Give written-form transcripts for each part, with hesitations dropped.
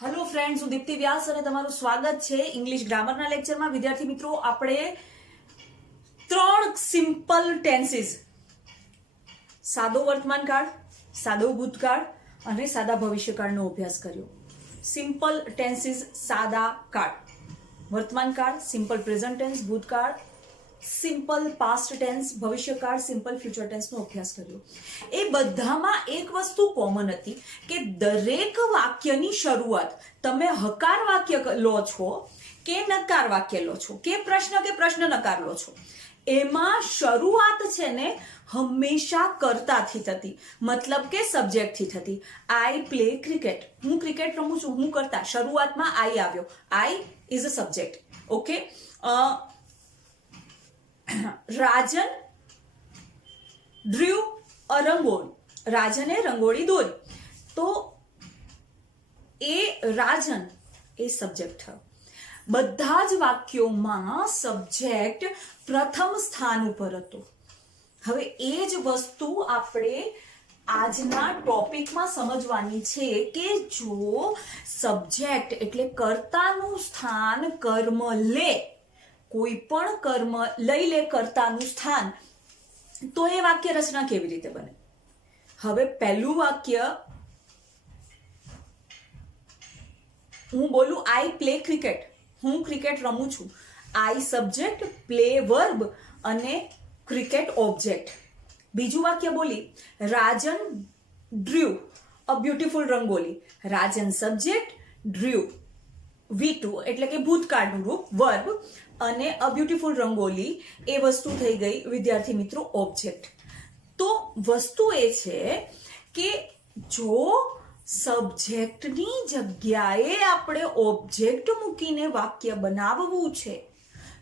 Hello friends, હું દીપ્તિ વ્યાસ અને તમારું સ્વાગત છે ઇંગ્લિશ ગ્રામરના લેક્ચરમાં. વિદ્યાર્થી મિત્રો, આપણે 3 સિમ્પલ ટેન્સીસ, સાદો વર્તમાનકાળ, સાદો ભૂતકાળ અને સાદા ભવિષ્યકાળનો અભ્યાસ કર્યો. સિમ્પલ ટેન્સીસ, સાદા કાળ, વર્તમાનકાળ, સિમ્પલ પ્રેઝન્ટ ટેન્સ, ભૂતકાળ, સિમ્પલ પાસ્ટ ટેન્સ, ભવિષ્યકાળ, સિમ્પલ ફ્યુચર ટેન્સનો અભ્યાસ કર્યો. એ બધામાં એક વસ્તુ કોમન હતી કે દરેક વાક્યની શરૂઆત તમે હકાર વાક્ય લો છો કે નકાર વાક્ય લો છો કે પ્રશ્ન નકાર લો છો, એમાં શરૂઆત છે ને હંમેશા કર્તાથી થતી, મતલબ કે સબ્જેક્ટથી થતી. આઈ પ્લે ક્રિકેટ, હું ક્રિકેટ રમું છું, હું કરતા. શરૂઆતમાં આઈ આવ્યો, I is a subject. Okay. Rajan drew a rangoli, રાજને રંગોળી દોરી, તો એ રાજન એ સબ્જેક્ટ થયો. બધા જ વાક્યોમાં સબ્જેક્ટ પ્રથમ સ્થાન ઉપર હતો. હવે એ જ વસ્તુ આપણે આજના ટોપિકમાં સમજવાની છે કે જો સબ્જેક્ટ એટલે કર્તાનું સ્થાન કર્મ લે, કોઈ પણ કર્મ લઈ લે કર્તાનું સ્થાન, તો એ વાક્ય રચના કેવી રીતે બને? હવે પહેલું વાક્ય હું બોલું, આઈ પ્લે ક્રિકેટ, હું ક્રિકેટ રમું છું. આઈ સબ્જેક્ટ, પ્લે વર્બ અને ક્રિકેટ ઓબ્જેક્ટ. બીજું વાક્ય બોલી, Rajan drew a beautiful rangoli, Rajan subject, drew V2 એટલે કે ભૂતકાળનું રૂપ, વર્બ, અને અ બ્યુટીફુલ રંગોલી એ વસ્તુ થઈ ગઈ વિદ્યાર્થી મિત્રો ઓબ્જેક્ટ. તો વસ્તુ એ છે કે જો સબ્જેક્ટની જગ્યાએ આપણે ઓબ્જેક્ટ મૂકીને વાક્ય બનાવવું છે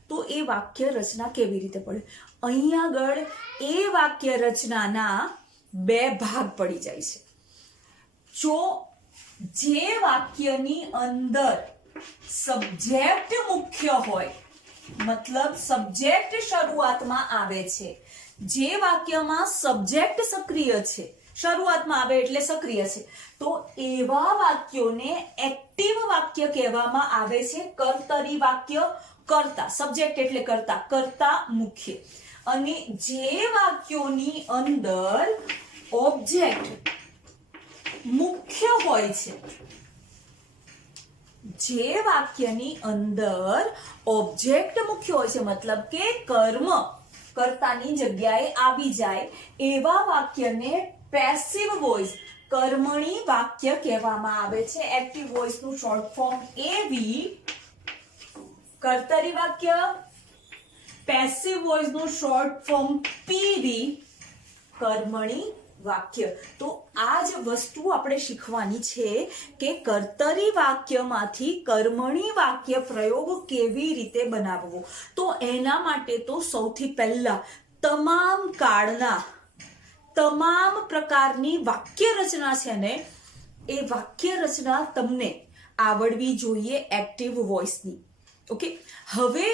તો એ વાક્ય રચના કેવી રીતે પડે? અહીં આગળ એ વાક્ય રચનાના 2 ભાગ પડી જાય છે. જો જે વાક્યની અંદર સબ્જેક્ટ મુખ્ય હોય, મતલબ સબ્જેક્ટ શરૂઆતમાં આવે છે, જે વાક્યમાં સબ્જેક્ટ સક્રિય છે, શરૂઆતમાં આવે એટલે સક્રિય છે, તો એવા વાક્યોને એક્ટિવ વાક્ય કહેવામાં આવે છે. કર્તરી વાક્ય, કર્તા, સબ્જેક્ટ એટલે કર્તા, કર્તા મુખ્ય. અને જે વાક્યોની અંદર ઓબ્જેક્ટ મુખ્ય હોય છે, જે વાક્યની અંદર ઓબ્જેક્ટ મુખ્ય હોય છે, મતલબ કે કર્મ કર્તાની જગ્યાએ આવી જાય, એવા વાક્યને પેસિવ વોઇસ, કર્મણી વાક્ય કહેવામાં આવે છે. એક્ટિવ વોઇસ નું શોર્ટ ફોર્મ એવી, કર્તરી વાક્ય, પેસિવ વોઇસ નું શોર્ટ ફોર્મ પીવી, કર્મણી વાક્ય. તો આ જ વસ્તુ આપણે શીખવાની છે કે કર્તરી વાક્યમાંથી કર્મણી વાક્ય પ્રયોગ કેવી રીતે બનાવવો. તો એના માટે તો સૌથી પહેલા તમામ કાળના તમામ પ્રકારની વાક્ય રચના છે ને, એ વાક્ય રચના તમને આવડવી જોઈએ એક્ટિવ વોઇસની. ઓકે. હવે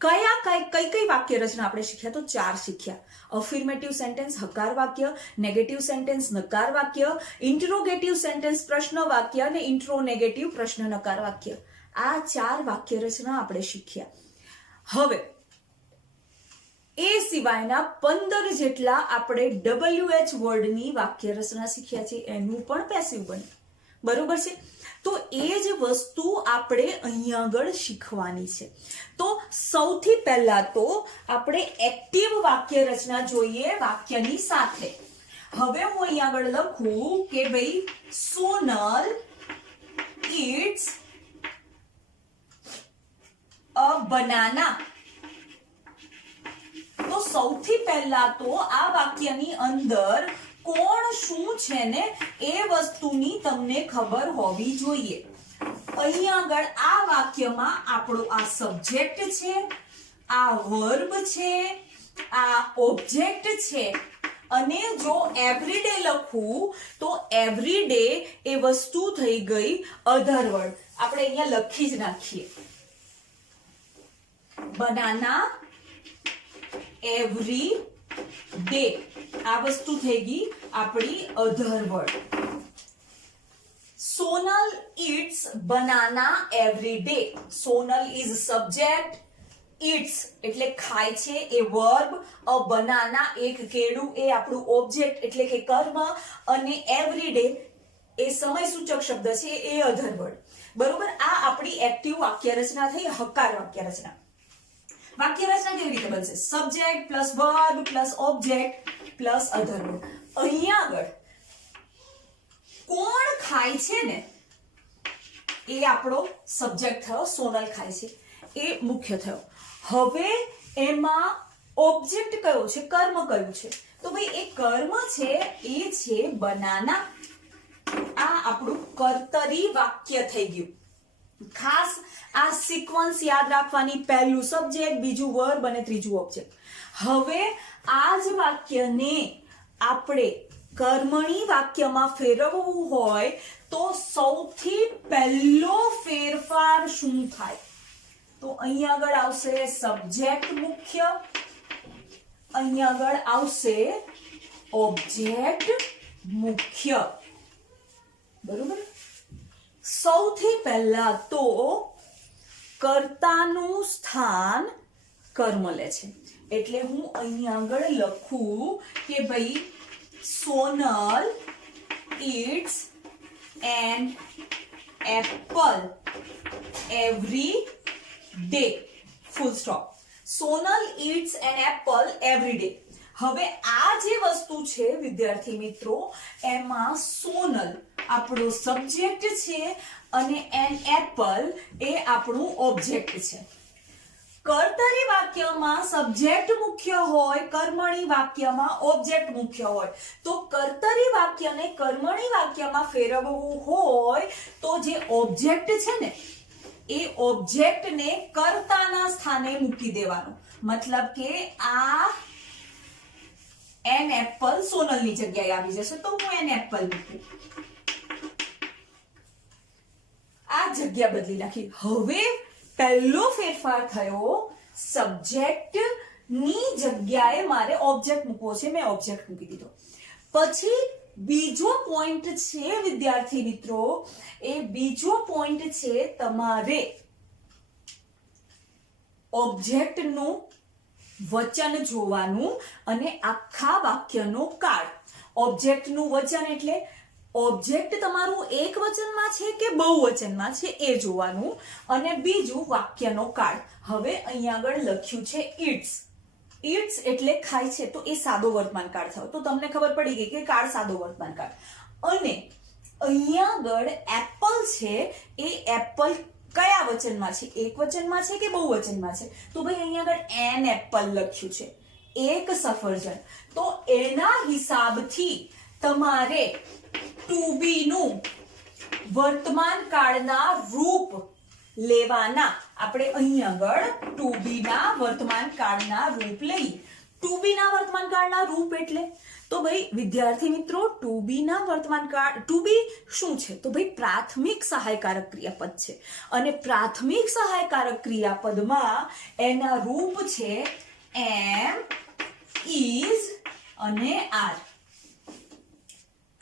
કઈ વાક્ય રચના આપણે શીખ્યા? તો 4 શીખ્યા. અફર્મેટિવ સેન્ટેન્સ હકાર વાક્ય, નેગેટિવ સેન્ટેન્સ નકાર વાક્ય, ઇન્ટરોગેટિવ સેન્ટેન્સ પ્રશ્ન વાક્ય અને ઇન્ટ્રોનેગેટિવ પ્રશ્ન નકાર વાક્ય. આ 4 વાક્ય રચના આપણે શીખ્યા. હવે એ સિવાયના 15 જેટલા આપણે WH વર્ડની વાક્ય રચના શીખ્યા છે, એનું પણ પેસિવ બને. બરોબર છે? તો એ જ વસ્તુ આપણે અહીંયા આગળ શીખવાની છે. તો સૌથી પહેલા તો આપણે એક્ટિવ વાક્ય રચના જોઈએ વાક્યની સાથે. હવે હું અહીંયા આગળ લખું કે ભાઈ સોનલ ઇટ્સ અ બનાના. તો સૌથી પહેલા તો આ વાક્યની અંદર કોણ શું છે ને એ વસ્તુની તમને ખબર હોવી જોઈએ. અહીં આગળ આ વાક્યમાં આપણો આ સબ્જેક્ટ છે, આ વર્બ છે, આ ઓબ્જેક્ટ છે, અને જો એવરીડે લખું તો એવરીડે એ વસ્તુ થઈ ગઈ અધર વર્ડ. આપણે અહીંયા લખી જ નાખીએ, બનાના એવરી ડે, આ વસ્તુ થઈ ગઈ આપણી અધર word. Sonal eats banana every day. Sonal is subject, eats એટલે ખાય છે એ verb, a banana એક કેળું એ આપણું object એટલે કે કર્મ, અને every day એ સમય સૂચક શબ્દ છે એ other word. બરોબર, આ આપણી એક્ટિવ વાક્ય રચના થઈ, હકાર વાક્ય રચના. વાક્ય રચના કેવી રીતે બનશે? Subject plus verb plus object plus અધર વર્ડ. અહીંયા આગળ કોણ ખાય છે ને એ આપણો સબ્જેક્ટ થયો, સોનલ ખાય છે એ મુખ્ય થયો. હવે એમાં ઓબ્જેક્ટ કયો છે, કર્મ કયું છે? તો ભાઈ એ કર્મ છે એ છે બનાના. આ આપણું કર્તરી વાક્ય થઈ ગયું. ખાસ આ સિક્વન્સ યાદ રાખવાની, પહેલું સબ્જેક્ટ, બીજું વર્બ અને ત્રીજું ઓબ્જેક્ટ. હવે આ જ વાક્યને આપણે કર્મણી વાક્યમાં ફેરવવું હોય તો સૌથી પહેલો ફેરફાર શું થાય? તો અહીંયા આગળ આવશે સબ્જેક્ટ મુખ્ય, અહીંયા આગળ આવશે ઓબ્જેક્ટ મુખ્ય. બરોબર, સૌથી પહેલા તો કર્તાનું સ્થાન કર્મ લે છે. એટલે હું અહીંયા આગળ લખું કે ભાઈ Sonal eats an apple every day, full stop. Sonal eats an apple every day. હવે આ જે વસ્તુ છે વિદ્યાર્થી મિત્રો, એમાં સોનલ આપણો સબ્જેક્ટ છે અને એન એપલ એ આપણું ઓબ્જેક્ટ છે. કર્તરી વાક્યમાં સબ્જેક્ટ મુખ્ય હોય, કર્મણી વાક્યમાં ઓબ્જેક્ટ મુખ્ય હોય. તો કર્તરી વાક્યને કર્મણી વાક્યમાં ફેરવવું હોય તો જે ઓબ્જેક્ટ છે ને એ ઓબ્જેક્ટને કર્તાના સ્થાને મૂકી દેવાનું. મતલબ કે આ એન એપલ સોનલની જગ્યાએ આવી જશે, તો હું એન એપલ મૂકું, આ જગ્યા બદલી નાખી. હવે પહેલો ફેરફાર થયો, સબ્જેક્ટ ની જગ્યાએ મારે ઓબ્જેક્ટ મૂકવો છે, મેં ઓબ્જેક્ટ મૂકી દીધો. પછી બીજો પોઈન્ટ છે વિદ્યાર્થી મિત્રો, એ બીજો પોઈન્ટ છે તમારે ઓબ્જેક્ટનું વચન જોવાનું અને આખા વાક્યનો કાળ. ઓબ્જેક્ટનું વચન એટલે ઓબ્જેક્ટ તમારું એક વચનમાં છે કે બહુવચનમાં છે એ જોવાનું, અને બીજું વાક્યનો કાળ. હવે અહીંયા આગળ લખ્યું છે eats. eats એટલે ખાય છે, તો એ સાદો વર્તમાન કાળ થયો. તો તમને ખબર પડી ગઈ કે કાળ સાદો વર્તમાન કાળ. અને અહીંયા આગળ એપલ છે એ એપલ કયા વચનમાં છે, એક વચનમાં છે કે બહુવચનમાં છે? તો ભાઈ અહીંયા આગળ એન એપલ લખ્યું છે, એક સફરજન. તો એના હિસાબથી તમારે ટુ બી નું વર્તમાન કાળના રૂપ લેવાના. આપણે અહીંયા આગળ ટુ બી ના વર્તમાન કાળના રૂપ લઈ. ટુ બી ના વર્તમાન કાળના રૂપ એટલે તો ભાઈ વિદ્યાર્થી મિત્રો, ટુ બી ના વર્તમાન કાળ, ટુ બી શું છે? તો ભાઈ પ્રાથમિક સહાયકારક ક્રિયાપદ છે, અને પ્રાથમિક સહાયકારક ક્રિયાપદમાં એના રૂપ છે એમ, ઇઝ અને આર.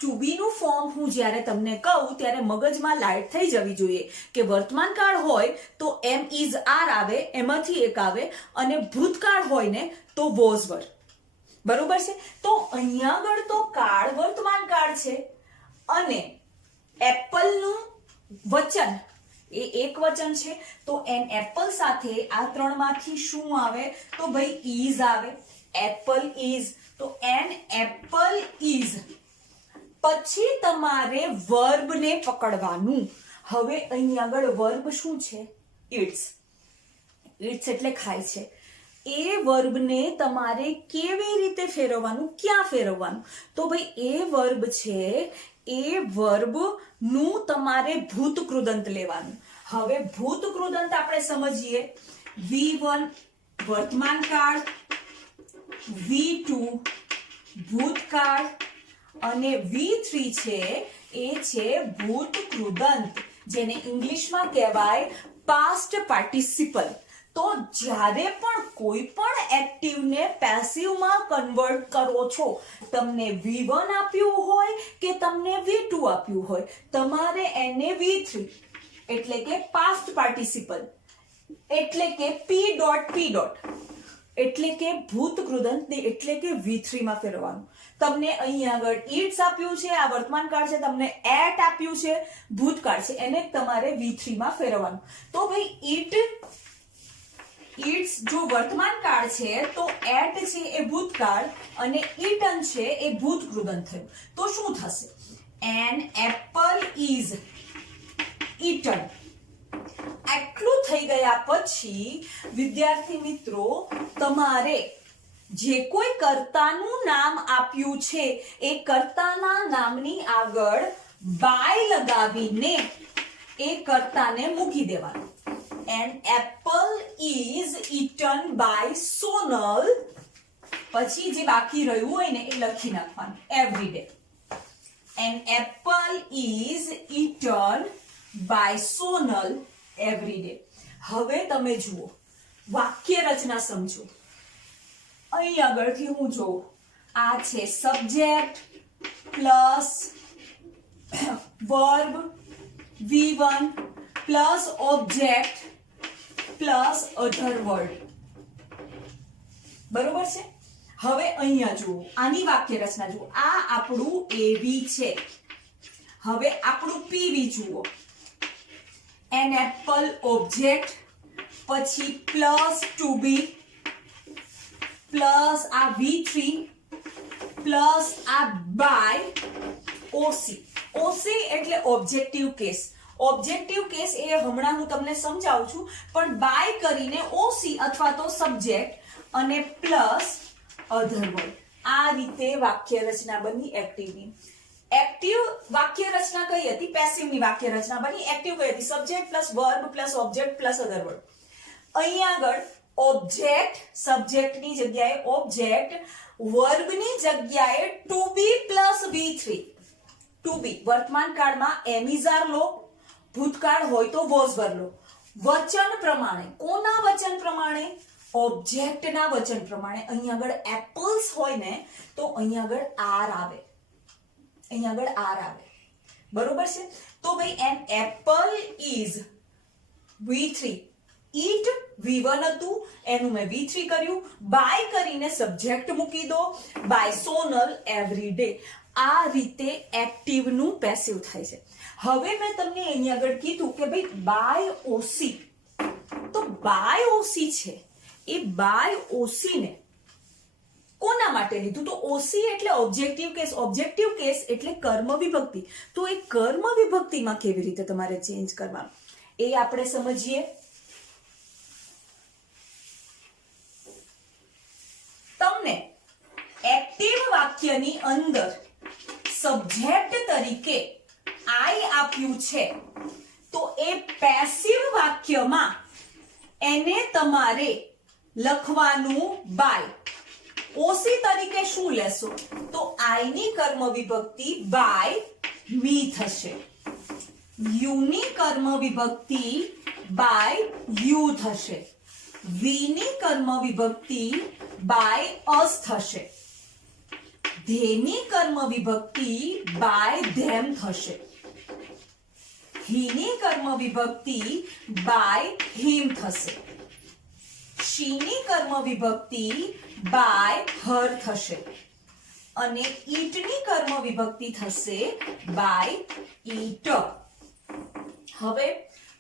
ટુ બી નું ફોર્મ હું જ્યારે તમને કહું ત્યારે મગજમાં લાઈટ થઈ જવી જોઈએ કે વર્તમાન કાળ હોય તો એમ ઇઝ આર આવે, એમાંથી એક આવે, અને ભૂતકાળ હોય ને તો વોઝ વર. બરોબર છે? તો અહીંયા આગળ તો કાળ વર્તમાન કાળ છે, અને એપલનું વચન એ એક વચન છે, તો એન એપલ સાથે આ ત્રણમાંથી શું આવે? તો ભાઈ ઇઝ આવે, એપલ ઇઝ. તો એન એપલ ઇઝ. પછી તમારે વર્બને પકડવાનું. હવે અહીં આગળ વર્બ શું છે? ઇટ્સ. ઇટ્સ એટલે ખાય છે. એ વર્બને તમારે કેવી રીતે ફેરવવાનું, ક્યાં ફેરવવાનું? તો ભાઈ એ વર્બ છે એ વર્બ નું તમારે ભૂતકૃદંત લેવાનું. હવે ભૂતકૃદંત આપણે સમજીએ. V1 વર્તમાન કાળ, V2 ભૂતકાળ, અને V3 છે એ છે ભૂતકૃદંત, જેને ઇંગ્લિશમાં કહેવાય પાસ્ટ પાર્ટિસિપલ. તો જ્યારે પણ કોઈ પણ એક્ટિવને પેસિવમાં કન્વર્ટ કરો છો, તમને V1 આપ્યું હોય કે તમને V2 આપ્યું હોય, તમારે એને V3 એટલે કે પાસ્ટ પાર્ટિસિપલ એટલે કે P. એટલે કે ભૂત કૃદંત એટલે કે V3 માં ફેરવવાનું. તમને અહીં આગળ ઈટ્સ આપ્યું છે, આ વર્તમાન કાળ છે, તમને એટ આપ્યું છે, ભૂતકાળ છે, એને તમારે V3 માં ફેરવવાનું. તો ભાઈ ઈટ્સ જો વર્તમાન કાળ છે તો એટ છે એ ભૂતકાળ અને ઈટન છે એ ભૂત કૃદંત થયું. તો શું થશે? N apple is eaten. આટલું થઈ ગયા પછી વિદ્યાર્થી મિત્રો, તમારે જે કોઈ કર્તાનું નામ આપ્યું છે એ કર્તાના નામની આગળ બાય લગાવીને એ કર્તાને મૂકી દેવાનું. An apple is eaten by Sonal. પછી જે બાકી રહ્યું હોય ને એ લખી નાખવાનું every day. An apple is eaten by Sonal every day. હવે તમે જુઓ, વાક્ય રચના સમજો. અહીં આગળથી હું જોઉં, આ છે subject plus verb V1 plus object plus અધર વર્ડ. બરોબર છે? હવે અહીંયા જુઓ, આની વાક્ય રચના જુઓ. આ આપણું AV છે. હવે આપણું PV જુઓ. An apple ઓબ્જેક્ટ, પછી પ્લસ ટુ બી, પ્લસ આ V3, પ્લસ આ બાય OC. OC એટલે ઓબ્જેક્ટિવ કેસ. ઓબ્જેક્ટિવ કેસ એ હમણાં હું તમને સમજાવું છું, પણ બાય કરીને OC અથવા તો સબ્જેક્ટ અને પ્લસ અધર વર્ડ. આ રીતે વાક્ય રચના બની એક્ટિવની. એક્ટિવ વાક્ય રચના કઈ હતી? પેસિવની વાક્ય રચના બની. એક્ટિવ કઈ હતી? Subject plus verb plus object plus અધર વર્ડ. અહીં આગળ ઓબ્જેક્ટ સબ્જેક્ટની જગ્યાએ ઓબ્જેક્ટ, વર્બની જગ્યાએ ટુ બી પ્લસ V3. ટુ બી વર્તમાન કાળમાં એમ ઇઝ આર લો, ભૂતકાળ હોય તો વોઝ વર લો. વચન પ્રમાણે, કોના વચન પ્રમાણે? ઓબ્જેક્ટના વચન પ્રમાણે. અહીં આગળ એપલ્સ હોય ને તો અહીં આગળ આર આવે. અહીં આગળ આર આવે. બરોબર છે? તો ભાઈ N apple is V3. It V1 હતું, એનું મેં V3 કર્યું. બાય કરીને સબ્જેક્ટ મૂકી દો. Bye Sonal every day રીતે એક્ટિવનું પેસિવ થાય છે. હવે મેં તમને અહીં આગળ કીધું કે ભાઈ બાય OC. તો બાય OC છે એ બાય OC ને કોના માટે લીધું? તો OC એટલે ઓબ્જેક્ટિવ કેસ. ઓબ્જેક્ટિવ કેસ એટલે કર્મ વિભક્તિ. તો એ કર્મ વિભક્તિમાં કેવી રીતે તમારે ચેન્જ કરવાનું એ આપણે સમજીએ. તમને એક્ટિવ વાક્યની અંદર સબ્જેક્ટ તરીકે I આપ્યું છે, તો એ પેસિવ વાક્યમાં એને તમારે લખવાનું બાય. OC તરીકે શું લેશો? તો I ની કર્મ વિભક્તિ બાય મી થશે. U ની કર્મ વિભક્તિ બાય યુ થશે. V ની કર્મ વિભક્તિ બાય અસ થશે. ધેની કર્મ વિભક્તિ બાય ધેમ થશે. હીની કર્મ વિભક્તિ બાય હિમ થશે. શીની કર્મ વિભક્તિ બાય હર થશે. અને ઈટની કર્મ વિભક્તિ થશે બાય ઈટ. હવે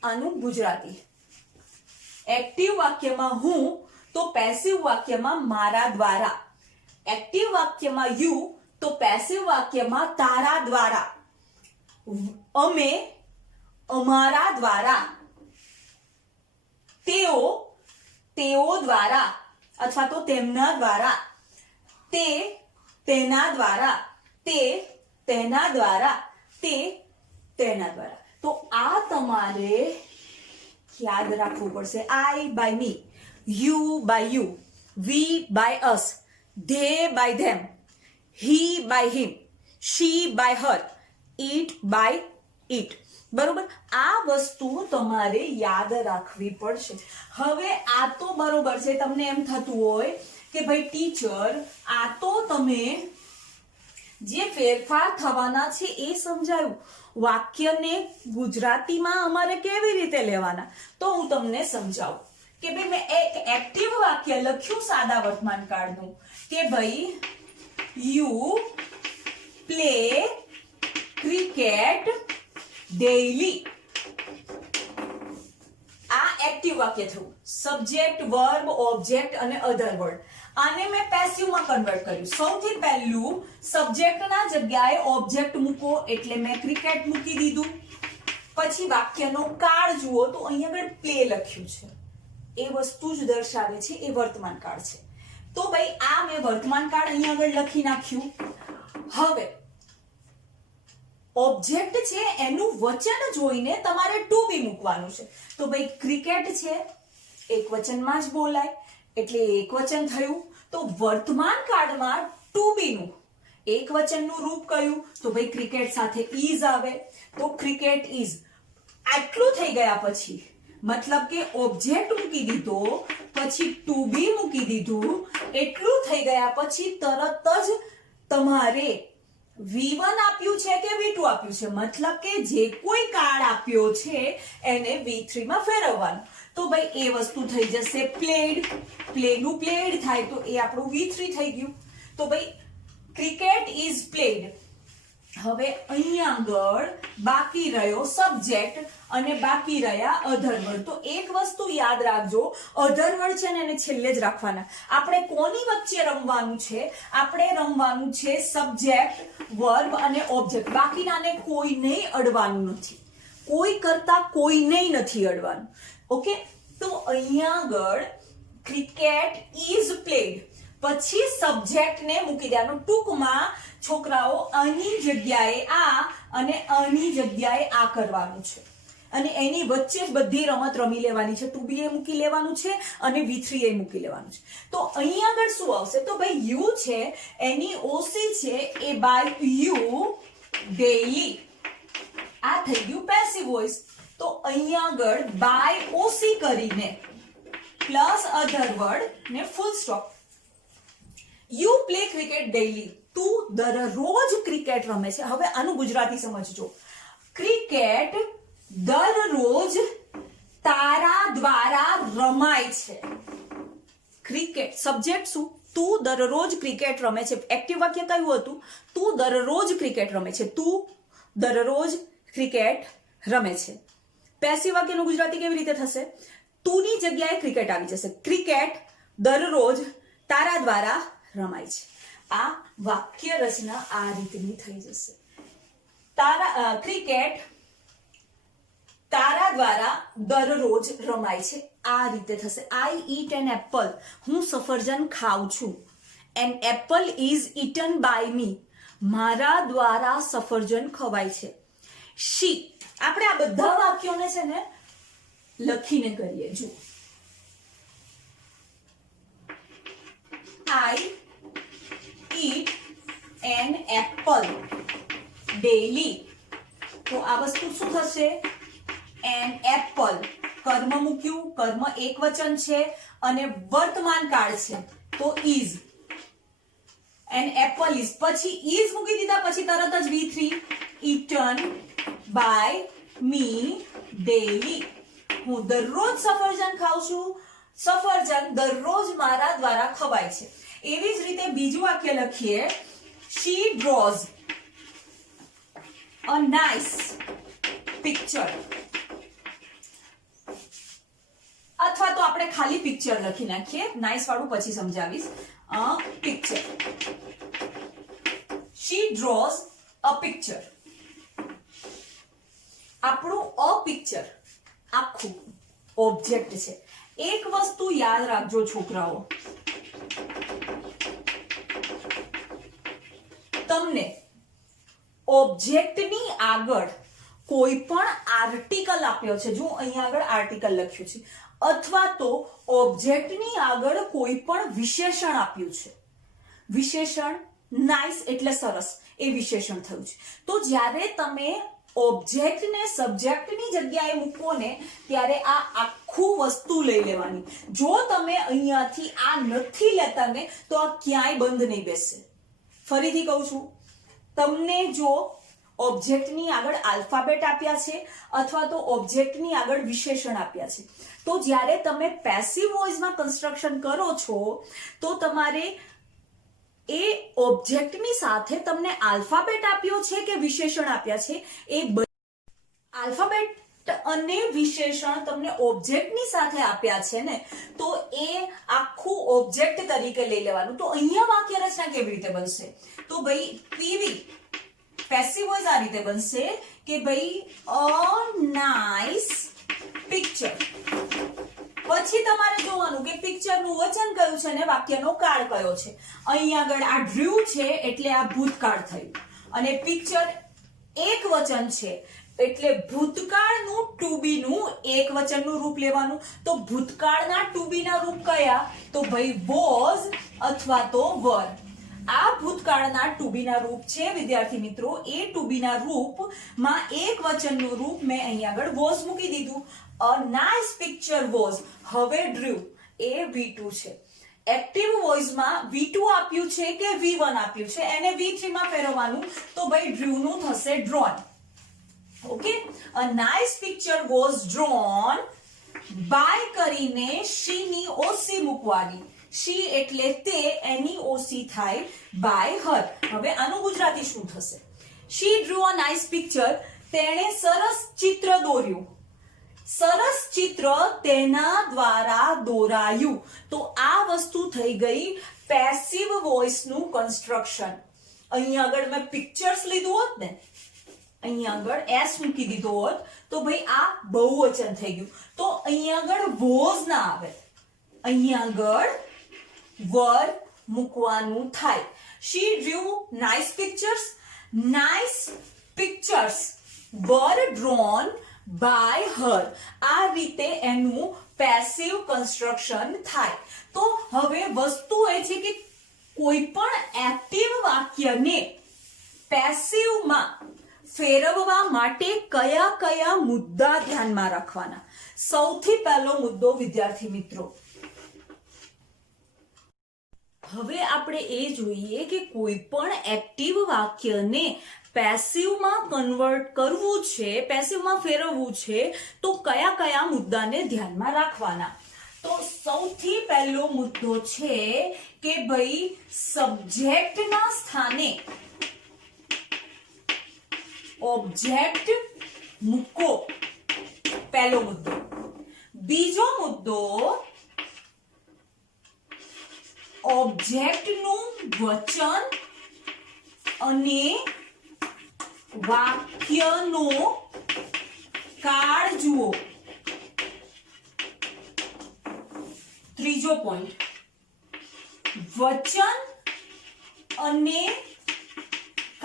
આનું ગુજરાતી. એક્ટિવ વાક્યમાં હું, તો પેસિવ વાક્યમાં મારા દ્વારા. એક્ટિવ વાક્યમાં યુ, તો પેસિવ વાક્યમાં તારા દ્વારા. અમે, અમારા દ્વારા. તેઓ, તેઓ દ્વારા અથવા તો તેમના દ્વારા. તે, તેના દ્વારા. તે, તેના દ્વારા. તે, તેના દ્વારા. તો આ તમારે યાદ રાખવું પડશે. I by me, you by you, we by us, they by them, he by him, she by her, it by it. બરોબર, આ વસ્તુ તમારે યાદ રાખવી પડશે. હવે આ તો બરોબર છે, તમને એમ થતું હોય કે ભાઈ ટીચર આ તો તમે જે ફેરફાર થવાના છે એ સમજાયું, વાક્યને ગુજરાતીમાં અમારે કેવી રીતે લેવાના, તો હું તમને સમજાવું કે ભાઈ મેં એક એક્ટિવ વાક્ય લખ્યું સાદા વર્તમાન કાળનું કે ભાઈ યુ પ્લે ક્રિકેટ ડેઈલી. આ એક્ટિવ વાક્ય થયું, સબ્જેક્ટ, વર્બ, ઓબ્જેક્ટ અને અધર વર્ડ. આને મેં પેસિવમાં કન્વર્ટ કર્યું. સૌથી પહેલું સબ્જેક્ટના જગ્યાએ ઓબ્જેક્ટ મૂકો એટલે મેં ક્રિકેટ મૂકી દીધું. પછી વાક્યનો કાળ જુઓ તો અહીંયા આગળ પ્લે લખ્યું છે, એ વસ્તુ જ દર્શાવે છે એ વર્તમાન કાળ છે. તો ભાઈ આ મેં વર્તમાન કાળ અહીંયા આગળ લખી નાખ્યું. હવે ઓબ્જેક્ટ છે એનું વચન જોઈને તમારે ટુ બી મૂકવાનું છે. તો ભાઈ ક્રિકેટ છે એક વચનમાં જ બોલાય એટલે એક વચન થયું. તો વર્તમાન કાળમાં ટુ બી નું એક વચનનું રૂપ કયું, તો ભાઈ ક્રિકેટ સાથે ઇઝ આવે તો ક્રિકેટ ઇઝ. આટલું થઈ ગયા પછી મતલબ કે ઓબ્જેક્ટ મૂકી દીધો, પછી ટુ બી મૂકી દીધું, એટલું થઈ ગયા પછી તરત જ તમારે V1 આપ્યું છે કે V2 આપ્યું છે, મતલબ કે જે કોઈ કાળ આપ્યો છે એને V3 માં ફેરવવાનું. તો ભાઈ એ વસ્તુ થઈ જશે પ્લેડ. પ્લેનું પ્લેડ થાય તો એ આપણું V3 થઈ ગયું. તો ભાઈ ક્રિકેટ ઇઝ પ્લેડ. હવે અહીંયા આગળ બાકી રહ્યો સબ્જેક્ટ અને બાકી રહ્યા અધર વર્ડ. તો એક વસ્તુ યાદ રાખજો, અધર વર્ડ છે ને એને છેલ્લે જ રાખવાના. આપણે કોની વચ્ચે રમવાનું છે, આપણે રમવાનું છે સબ્જેક્ટ, વર્બ અને ઓબ્જેક્ટ. બાકીનાને કોઈને અડવાનું નથી, કોઈ કરતા કોઈને નથી અડવાનું. ઓકે, તો અહીંયા આગળ ક્રિકેટ ઇઝ પ્લેડ, પછી સબ્જેક્ટને મૂકી દેવાનું. ટૂંકમાં છોકરાઓ આની જગ્યાએ આ અને આની જગ્યાએ આ કરવાનું છે અને એની વચ્ચે જ બધી રમત રમી લેવાની છે. 2B એ મૂકી લેવાનું છે અને V3 એ મૂકી લેવાનું છે. તો અહીંયા આગળ શું આવશે, તો ભાઈ યુ છે એની ઓસી છે એ બાય યુ ડેઈલી. આ થઈ ગયું પેસિવ વોઇસ. તો અહીંયા આગળ બાય ઓસી કરીને પ્લસ અધર વર્ડ ને full stop. You play cricket daily, તું દરરોજ ક્રિકેટ રમે છે. હવે આનું ગુજરાતી સમજજો. ક્રિકેટ દરરોજ તારા દ્વારા રમાય છે. ક્રિકેટ સબ્જેક્ટ શું, તું દરરોજ ક્રિકેટ રમે છે. એક્ટિવ વાક્ય કયું હતું, તું દરરોજ ક્રિકેટ રમે છે. તું દરરોજ ક્રિકેટ રમે છે. પેસિવ વાક્યનું ગુજરાતી કેવી રીતે થશે, તુંની જગ્યાએ ક્રિકેટ આવી જશે. ક્રિકેટ દરરોજ તારા દ્વારા રમાય છે. આ વાક્ય રચના આ રીતની થઈ જશે. ક્રિકેટ તારા દ્વારા દરરોજ રમાય છે, આ રીતે થશે. આઈ ઈટ એન એપલ, હું સફરજન ખાઉં છું. An apple is eaten by me, મારા દ્વારા સફરજન ખવાય છે. શી, આપણે આ બધા વાક્યોને છે ને લખીને કરીએ. જો આઈ eat an apple daily. તો આ વસ્તુ શું થશે, an apple. કર્મ મૂક્યું, કર્મ એક વચન છે અને વર્તમાન કાળ છે તો is. an apple is, પછી is મૂકી દીધા પછી તરત જ V3 eaten by me daily. હું દરરોજ સફરજન ખાઉં છું, સફરજન દરરોજ મારા દ્વારા ખવાય છે. એવી જ રીતે બીજું વાક્ય લખીએ, she draws a nice picture. અથવા તો આપણે ખાલી પિક્ચર લખી નાખીએ, નાઇસ વાળું પછી સમજાવીશ. a picture. she draws a picture. આપણું a picture આખું ઓબ્જેક્ટ છે. એક વસ્તુ યાદ રાખજો છોકરાઓ, તમને ઓબ્જેક્ટની આગળ કોઈ પણ આર્ટિકલ આપ્યો છે, જો અહીંયા આગળ આર્ટિકલ લખ્યું છે, અથવા તો ઓબ્જેક્ટની આગળ કોઈ પણ વિશેષણ આપ્યું છે. વિશેષણ નાઇસ એટલે સરસ, એ વિશેષણ થયું છે. તો જ્યારે તમે ઓબ્જેક્ટને સબ્જેક્ટની જગ્યાએ મૂકવો ને ત્યારે આ આખું વસ્તુ લઈ લેવાની. જો તમે અહીંયાથી આ નથી લેતા ને તો આ ક્યાંય બંધ નહીં બેસે. ફરીથી કહું છું, તમને જો ઓબ્જેક્ટની આગળ આલ્ફાબેટ આપ્યા છે અથવા તો ઓબ્જેક્ટની આગળ વિશેષણ આપ્યા છે, તો જ્યારે તમે પેસિવ વોઇસમાં કન્સ્ટ્રક્શન કરો છો તો તમારે એ ઓબ્જેક્ટની સાથે તમને આલ્ફાબેટ આપ્યો છે કે વિશેષણ આપ્યા છે, એ આલ્ફાબેટ અને વિશેષણ તમને ઓબ્જેક્ટની સાથે આપ્યા છે ને, તો એ આખું ઓબ્જેક્ટ તરીકે લઈ લેવાનું. તો અહીંયા વાક્ય રચના કેવી રીતે બનશે? તો ભાઈ પીવી પેસિવ વોઇસ આ રીતે બનશે કે ભાઈ અ નાઇસ પિક્ચર. પછી તમારે જોવાનું કે પિક્ચરનું વચન કયું છે ને વાક્યનો કાળ કયો છે. અહીં આગળ આ ડ્રીવ છે એટલે આ ભૂતકાળ થયું, અને પિક્ચર એક વચન છે એટલે ભૂતકાળનું ટુ બી નું એક વચનનું રૂપ લેવાનું. તો ભૂતકાળના ટુ બી ના રૂપ કયા? તો ભાઈ વોઝ અથવા તો વર. આ ભૂતકાળના ટુ બી ના રૂપ છે વિદ્યાર્થી મિત્રો. એ ટુ બી ના રૂપમાં એક વચનનું રૂપ મેં અહીં આગળ વોઝ મૂકી દીધું. અ નાઇસ પિક્ચર વોઝ. હવે ડ્રીવ એ V2 છે. એક્ટિવ વોઇસમાં V2 આપ્યું છે કે V1 આપ્યું છે, એને V3 માં ફેરવવાનું. તો ભાઈ ડ્રીવ નું થશે drawn. Okay, a nice picture was drawn by કરીને શી ની ઓસી મૂકવાની. શી એટલે તે, એની ઓસી થાય બાય હર. હવે આનું ગુજરાતી શું થશે? શી ડ્રુ અ નાઇસ પિક્ચર. તેણે સરસ ચિત્ર દોર્યું. સરસ ચિત્ર તેના દ્વારા દોરાયું. તો આ વસ્તુ થઈ ગઈ પેસિવ વોઇસ નું કન્સ્ટ્રક્શન. અહીં આગળ મેં પિક્ચર્સ લીધું હોત ને, અહીં આગળ એસ મૂકી દીધો હોત તો ભાઈ આ બહુવચન થઈ ગયું. તો અહીં આગળ વોઝ ના આવે, અહીં આગળ વર મૂકવાનું થાય. She drew nice pictures. Nice pictures were drawn by her. આ રીતે એનું પેસિવ કન્સ્ટ્રક્શન થાય. તો હવે વસ્તુ એ છે કે કોઈ પણ એક્ટિવ વાક્યને પેસિવમાં ફેરવવા માટે કયા કયા મુદ્દા ધ્યાનમાં રાખવાના? સૌથી પહેલો મુદ્દો વિદ્યાર્થી મિત્રો, હવે આપણે એ જોઈએ કે કોઈ પણ એક્ટિવ વાક્યને પેસિવમાં કન્વર્ટ કરવું છે, પેસિવમાં ફેરવવું છે, તો કયા કયા મુદ્દાને ધ્યાનમાં રાખવાના? તો સૌથી પહેલો મુદ્દો છે કે ભાઈ સબ્જેક્ટના સ્થાને ઓબ્જેક્ટ મૂકો. પહેલો મુદ્દો. બીજો મુદ્દો, ઓબ્જેક્ટનું વચન અને વાક્યનો કાળ જુઓ. ત્રીજો પોઈન્ટ, વચન અને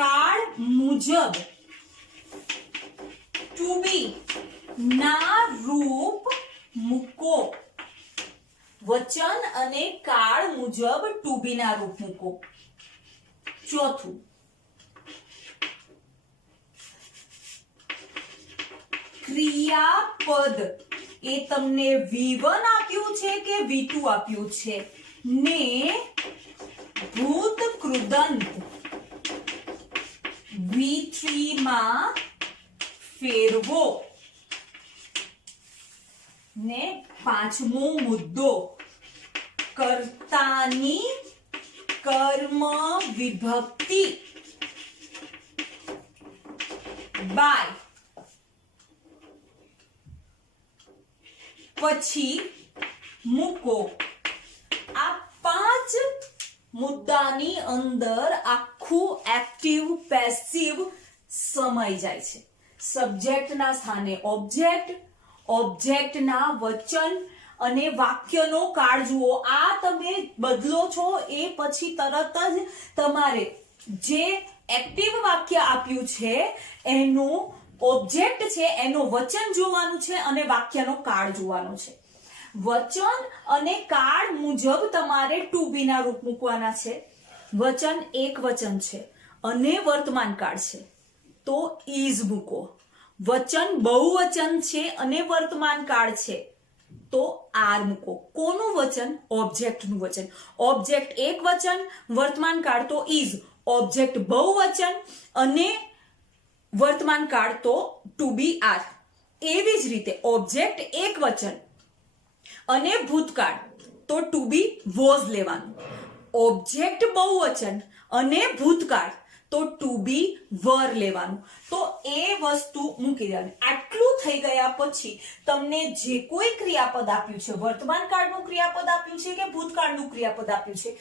કાળ મુજબ ટુ બી ના રૂપ મૂકો. વચન અને કાળ મુજબ ટુ બી ના રૂપ મૂકો. ચોથું, ક્રિયાપદ એ તમને V1 આપ્યું છે કે V2 આપ્યું છે ને ભૂત કૃદંત V3 માં ફેરવો. ને પાંચમો મુદ્દો, કર્તાની કર્મ વિભક્તિ બાય પછી મૂકો. આ 5 મુદ્દાની અંદર આખું એક્ટિવ પેસિવ સમાઈ જાય છે. સબ્જેક્ટના સ્થાને ઓબ્જેક્ટ, ઓબ્જેક્ટના વચન અને વાક્યનો કાળ જુઓ. આ તમે બદલો છો એ પછી તરત જ તમારે જે એક્ટિવ વાક્ય આપ્યું છે એનું ઓબ્જેક્ટ છે એનો વચન જોવાનું છે અને વાક્યનો કાળ જોવાનો છે. વચન અને કાળ મુજબ તમારે ટુ બી ના રૂપ મૂકવાના છે. વચન એક વચન છે અને વર્તમાન કાળ છે તો ઇઝ મૂકો. વચન બહુવચન છે અને વર્તમાન કાળ છે તો આર મૂકો. કોનું વચન? ઓબ્જેક્ટનું વચન. ઓબ્જેક્ટ એક વચન, વર્તમાન કાળ તો ઇઝ. ઓબ્જેક્ટ બહુવચન અને વર્તમાન કાળ તો ટુ બી આર. એવી જ રીતે ઓબ્જેક્ટ એક વચન અને ભૂતકાળ તો ટુ બી વોઝ લેવાનું. ઓબ્જેક્ટ બહુવચન અને ભૂતકાળ તો ટુ બી વર લેવાનું. તો એ વસ્તુ મૂકી દેવાની. આટલું થઈ ગયા પછી તમને જે કોઈ ક્રિયાપદ આપ્યું છે, વર્તમાન કાળનું ક્રિયાપદ આપ્યું છે કે ભૂતકાળનું ક્રિયાપદ આપ્યું છે,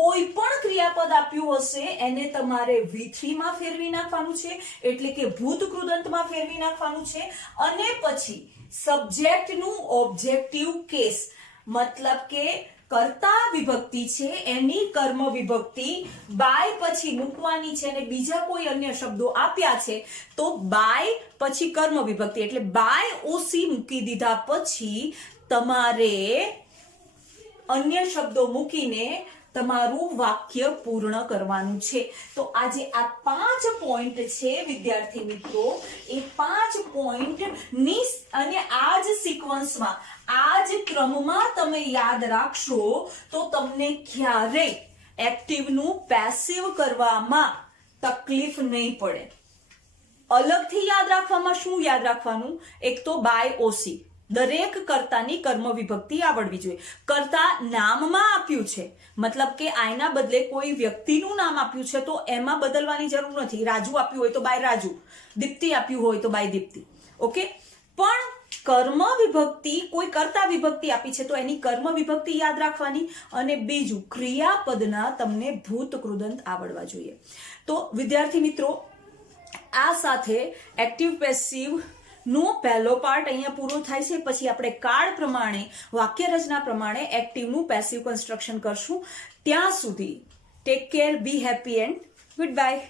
કોઈ પણ ક્રિયાપદ આપ્યું હશે એને તમારે V3 માં ફેરવી નાખવાનું છે, એટલે કે ભૂત કૃદંતમાં ફેરવી નાખવાનું છે. અને પછી સબ્જેક્ટનું ઓબ્જેક્ટિવ કેસ, મતલબ કે કર્તા વિભક્તિ છે એની કર્મ વિભક્તિ બાય પછી મૂકવાની છે, અને બીજા કોઈ અન્ય શબ્દો આપ્યા છે તો બાય પછી કર્મ વિભક્તિ એટલે બાય ઓસી મૂકી દીધા પછી તમારે અન્ય શબ્દો મૂકીને તમારું વાક્ય પૂર્ણ કરવાનું છે. તો આજે આ 5 પોઈન્ટ છે વિદ્યાર્થી મિત્રો, એ 5 પોઈન્ટ ની અને આ જ સિક્વન્સમાં, આ જ ક્રમમાં તમે યાદ રાખશો તો તમને ક્યારેય એક્ટિવનું પેસિવ કરવામાં તકલીફ નહીં પડે. અલગથી યાદ રાખવામાં શું યાદ રાખવાનું? એક તો બાય ઓસી, દરેક કર્તાની કર્મ વિભક્તિ આવડવી જોઈએ. કર્તા નામમાં આપ્યું છે, મતલબ કે આના બદલે કોઈ વ્યક્તિનું નામ આપ્યું છે તો એમાં બદલવાની જરૂર નથી. રાજુ આપ્યું હોય તો બાય રાજુ, દીપ્તિ આપ્યું હોય તો બાય દીપ્તિ. ઓકે, પણ કર્મ વિભક્તિ, કોઈ કર્તા વિભક્તિ આપી છે તો એની કર્મ વિભક્તિ યાદ રાખવાની. અને બીજું, ક્રિયાપદના તમને ભૂત કૃદંત આવડવા જોઈએ. તો વિદ્યાર્થી મિત્રો, આ સાથે એક્ટિવ પેસિવ નો પહેલો પાર્ટ અહીંયા પૂરો થાય છે. પછી આપણે કાળ પ્રમાણે, વાક્ય રચના પ્રમાણે એક્ટિવનું પેસિવ કન્સ્ટ્રક્શન કરશું. ત્યાં સુધી take care, B happy and good bye.